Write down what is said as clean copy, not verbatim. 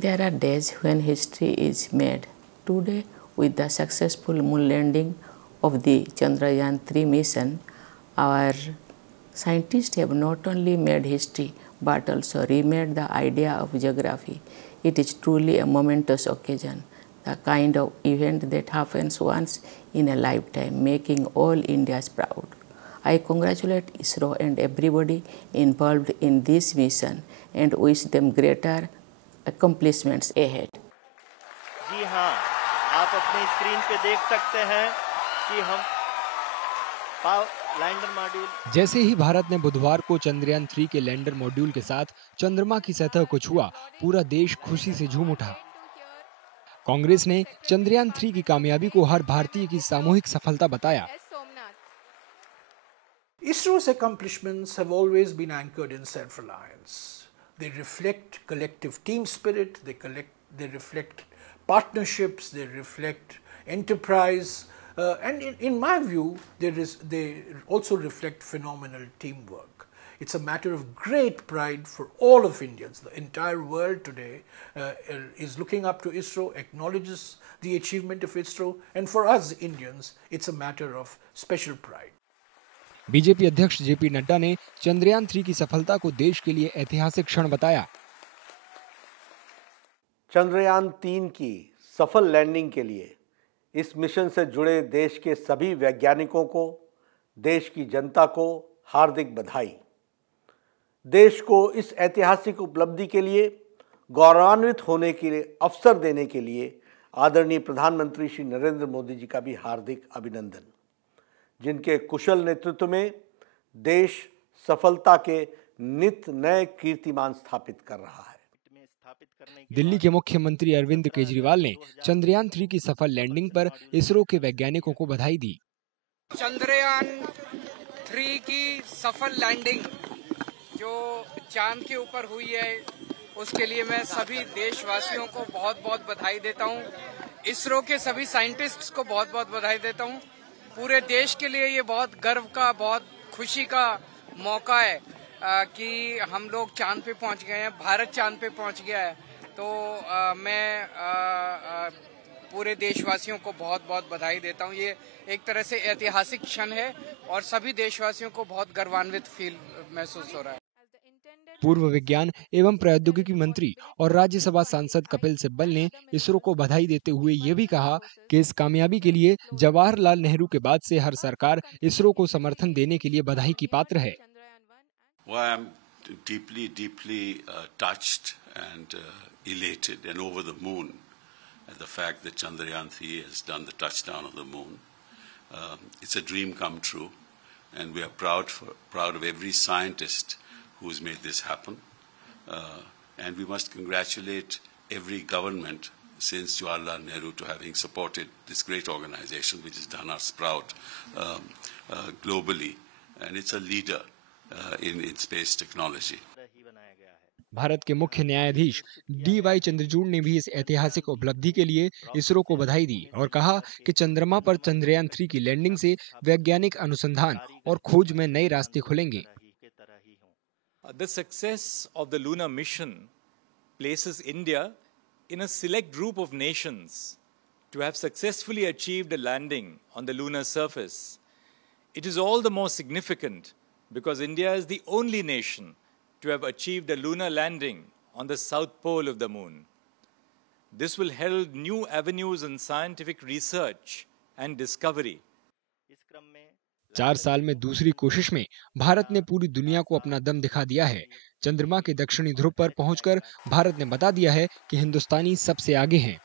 There are days when history is made. Today, with the successful moon landing of the Chandrayaan-3 mission, our scientists have not only made history but also remade the idea of geography. It is truly a momentous occasion, the kind of event that happens once in a lifetime, making all Indians proud. I congratulate ISRO and everybody involved in this mission and wish them greater accomplishments ahead. जी हाँ, आप अपनी screen पे देख सकते हैं कि हम lander module. जैसे ही भारत ने बुधवार को चंद्रयान 3 के लैंडर मॉड्यूल के साथ चंद्रमा की सतह को छुआ, पूरा देश खुशी से झूम उठा। कांग्रेस ने चंद्रयान 3 की कामयाबी को हर भारतीय की सामूहिक सफलता बताया। ISRO's accomplishments have always been anchored in self-reliance. They reflect collective team spirit, they reflect partnerships, they reflect enterprise, and in my view, they also reflect phenomenal teamwork. It's a matter of great pride for all of Indians. The entire world today is looking up to ISRO, acknowledges the achievement of ISRO, and for us Indians, it's a matter of special pride. BJP अध्यक्ष JP Nadda ने चंद्रयान 3 की सफलता को देश के लिए ऐतिहासिक क्षण बताया। चंद्रयान 3 की सफल लैंडिंग के लिए इस मिशन से जुड़े देश के सभी वैज्ञानिकों को, देश की जनता को हार्दिक बधाई। देश को इस ऐतिहासिक उपलब्धि के लिए गौरवान्वित होने के लिए अवसर देने के लिए आदरणीय प्रधानमंत्री श्री नरेंद्र मोदी जी का भी हार्दिक अभिनंदन, जिनके कुशल नेतृत्व में देश सफलता के नित नए कीर्तिमान स्थापित कर रहा है। दिल्ली के मुख्यमंत्री अरविंद केजरीवाल ने चंद्रयान 3 की सफल लैंडिंग पर इसरो के वैज्ञानिकों को बधाई दी। चंद्रयान 3 की सफल लैंडिंग जो चांद के ऊपर हुई है, उसके लिए मैं सभी देशवासियों को बहुत बहुत बधाई देता हूं। इसरो के सभी साइंटिस्ट्स को बहुत बहुत बधाई देता हूं। पूरे देश के लिए ये बहुत गर्व का, बहुत खुशी का मौका है कि हम लोग चांद पे पहुंच गए हैं, भारत चांद पे पहुंच गया है। तो मैं पूरे देशवासियों को बहुत बहुत बधाई देता हूं। ये एक तरह से ऐतिहासिक क्षण है और सभी देशवासियों को बहुत गर्वान्वित फील महसूस हो रहा है। पूर्व विज्ञान एवं प्रौद्योगिकी मंत्री और राज्यसभा सांसद कपिल सिब्बल ने इसरो को बधाई देते हुए ये भी कहा कि इस कामयाबी के लिए जवाहरलाल नेहरू के बाद से हर सरकार इसरो को समर्थन देने के लिए बधाई की पात्र है। Well, I'm deeply touched and elated and over the moon at the fact that Chandrayaan 3 has done the touchdown of the moon. It's a dream come true, and we are proud of every scientist who's made this happen. And we must congratulate every government since Jawaharlal Nehru to having supported this great organization which has done us proud globally, and it's a leader in space technology. Bharat के मुख्य न्यायाधीश DY Chandrachud ने भी इस ऐतिहासिक उपलब्धि के लिए इसरो को बधाई दी और कहा कि चंद्रमा पर चंद्रयान 3 की लैंडिंग से वैज्ञानिक अनुसंधान और खोज में नए रास्ते खुलेंगे। The success of the lunar mission places India in a select group of nations to have successfully achieved a landing on the lunar surface. It is all the more significant because India is the only nation to have achieved a lunar landing on the south pole of the moon. This will herald new avenues in scientific research and discovery. 4 साल में दूसरी कोशिश में भारत ने पूरी दुनिया को अपना दम दिखा दिया है। चंद्रमा के दक्षिणी ध्रुव पर पहुंचकर भारत ने बता दिया है कि हिंदुस्तानी सबसे आगे हैं।